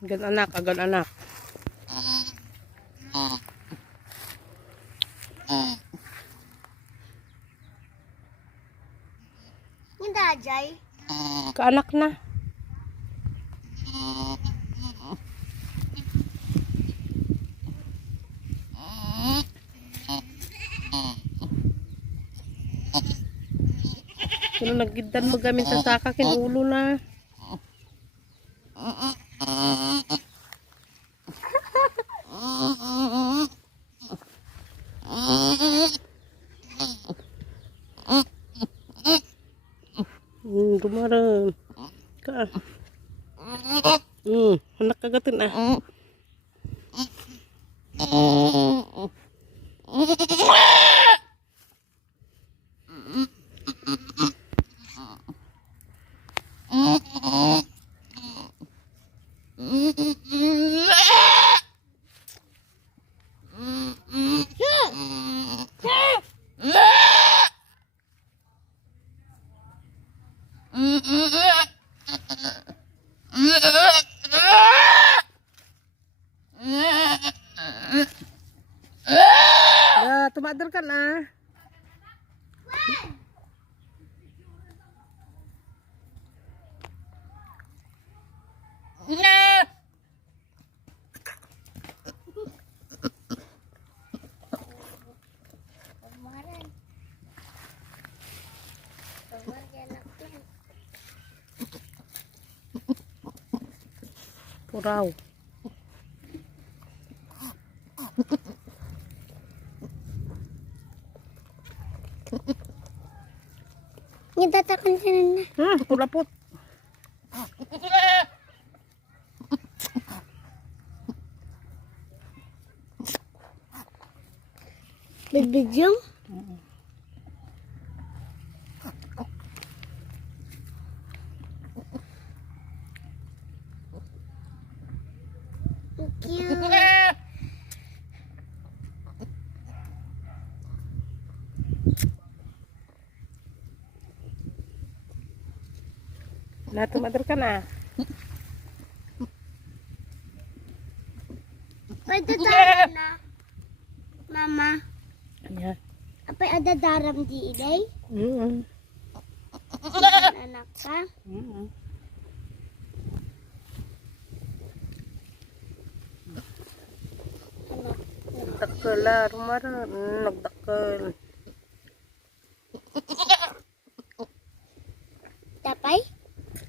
Agan anak, agan anak. Hindi, Jay. Kaanak na. Kung naggidan mo gamit sa saka, kinulo na. Gumaran. Ka. Anak kagatin ah. Tumadar ka na. Puraw. Nagtatakan ka na. Pulapot. Bibidyong? Cute. Na, tumadar ka na. Pwede tayo na. Mama, Ayan. apay adadaram di iday? Anak ka? Nagdakkel la, rumaran. Nagdakkel. Tapay?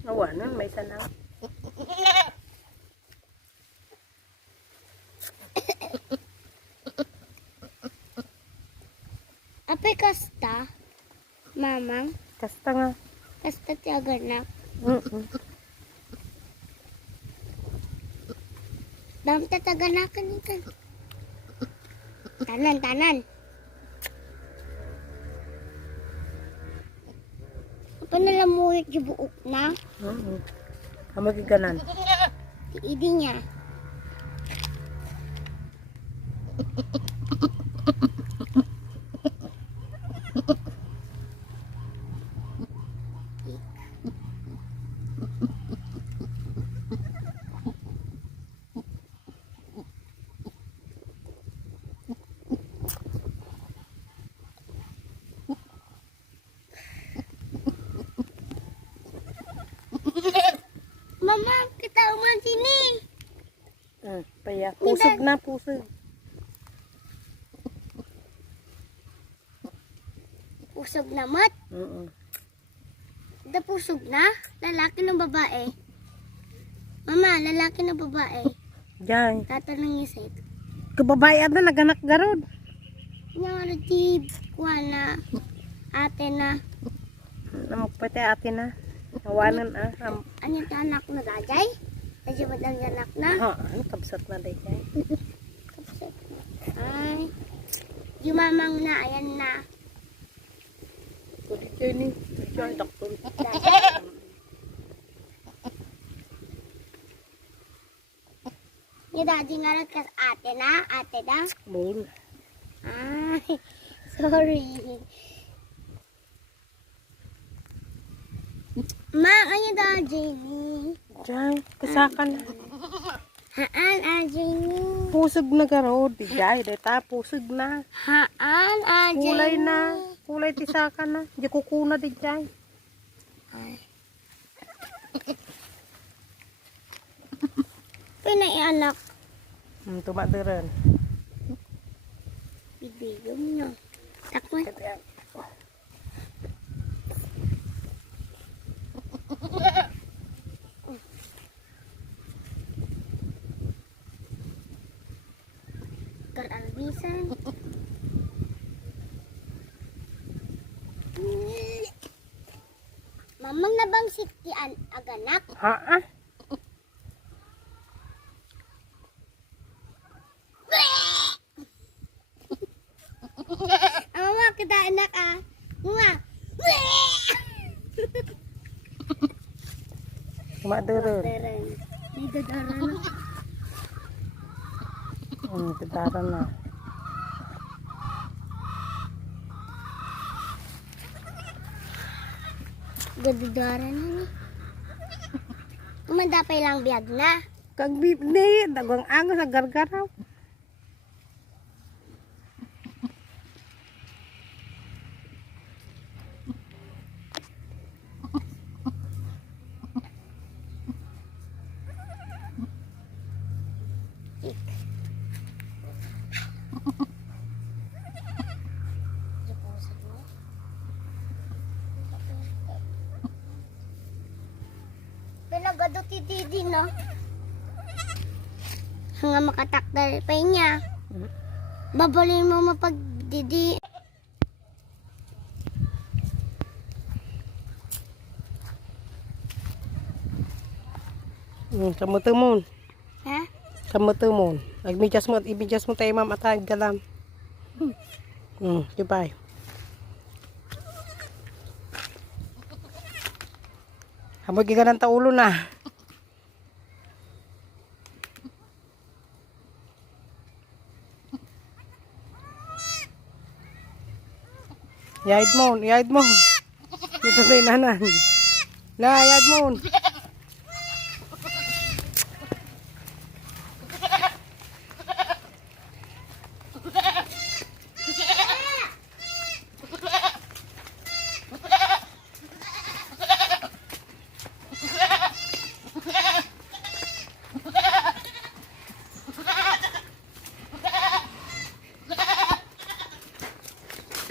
Nawanan, may sanang. Apay kasta? Mamang? Kasta nga. Kasta ti aganak? Dam tataganakan ikan. Tanan, tanan. Apa nalamuhit yung buok na? Kamagiganan. Tiidi niya. Mama, kita uman sini. Paya. Pusog na, pusog. Pusog na mat. Da pusog na? Lalaki ng babae? Mama, lalaki ng babae? Diyan. Tatanong isa ito. Kababayan na, naganak garod. Yung di kuha ate na. Namagpate ate na. Nawanan Ano yung anak na dajay? Dajay ba ang anak na? Kabsat na day kay. Ay. Yung mamang na, ayan na. Kulit yun ni. Diyan, doktor. Yung daddy nga lang kas ate na? Ate na? Moon. Ay, sorry. Ma, ano daddy? Diyan, kasakan na. Haan, Jenny. Pusog na garod. Dijay, deta, pusog na. Haan, Jenny. Kulay na. Kulay tisaka na. Di kukuna dijay. Pinay anak. Tumadiran. Bibigyan nyo. Takman. Karalbisan. Mamang na bang sitian aganak? Ha? Mama, kita anak ah. Mama. Tumadiran. Darang. Dito darang. Tadaran na. Gadadaran na ni. Kumandapay lang biyag na. Kag bibni. Dagwang angas sa gargaraw. Pinagado ti Didi, no? Nga makatakdal pa niya. Babalin mo mapag Didi. Kamutumon. Ha? Kamutumon. Ibijas mo tayo mamatag galam. Goodbye. Hamog ka ng taulo na. Yaid mo. Dito sa inanan. Yaid mo.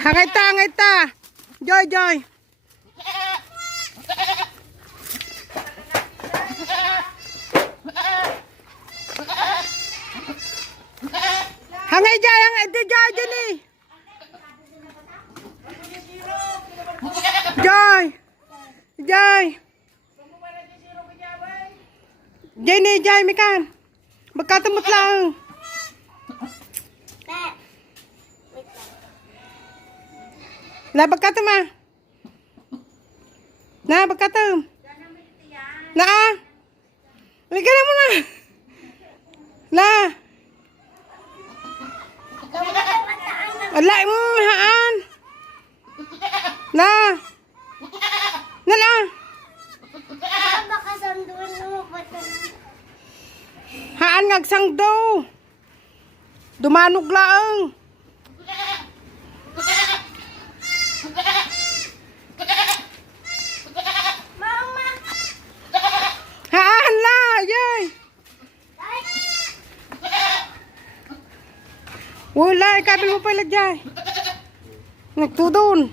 Hangay ta. Joy. Hangay di Joy Jenny. Joy mikan. Magkatumot lang. Bagkatum ah. Bagkatum. Liga na mo na. Haan. Baka sanduan mo pa. Haan ngagsang do. Dumanog laang. Mama. Haan la, yay. Wala, ikabil mo pala dyan. Nagtudon.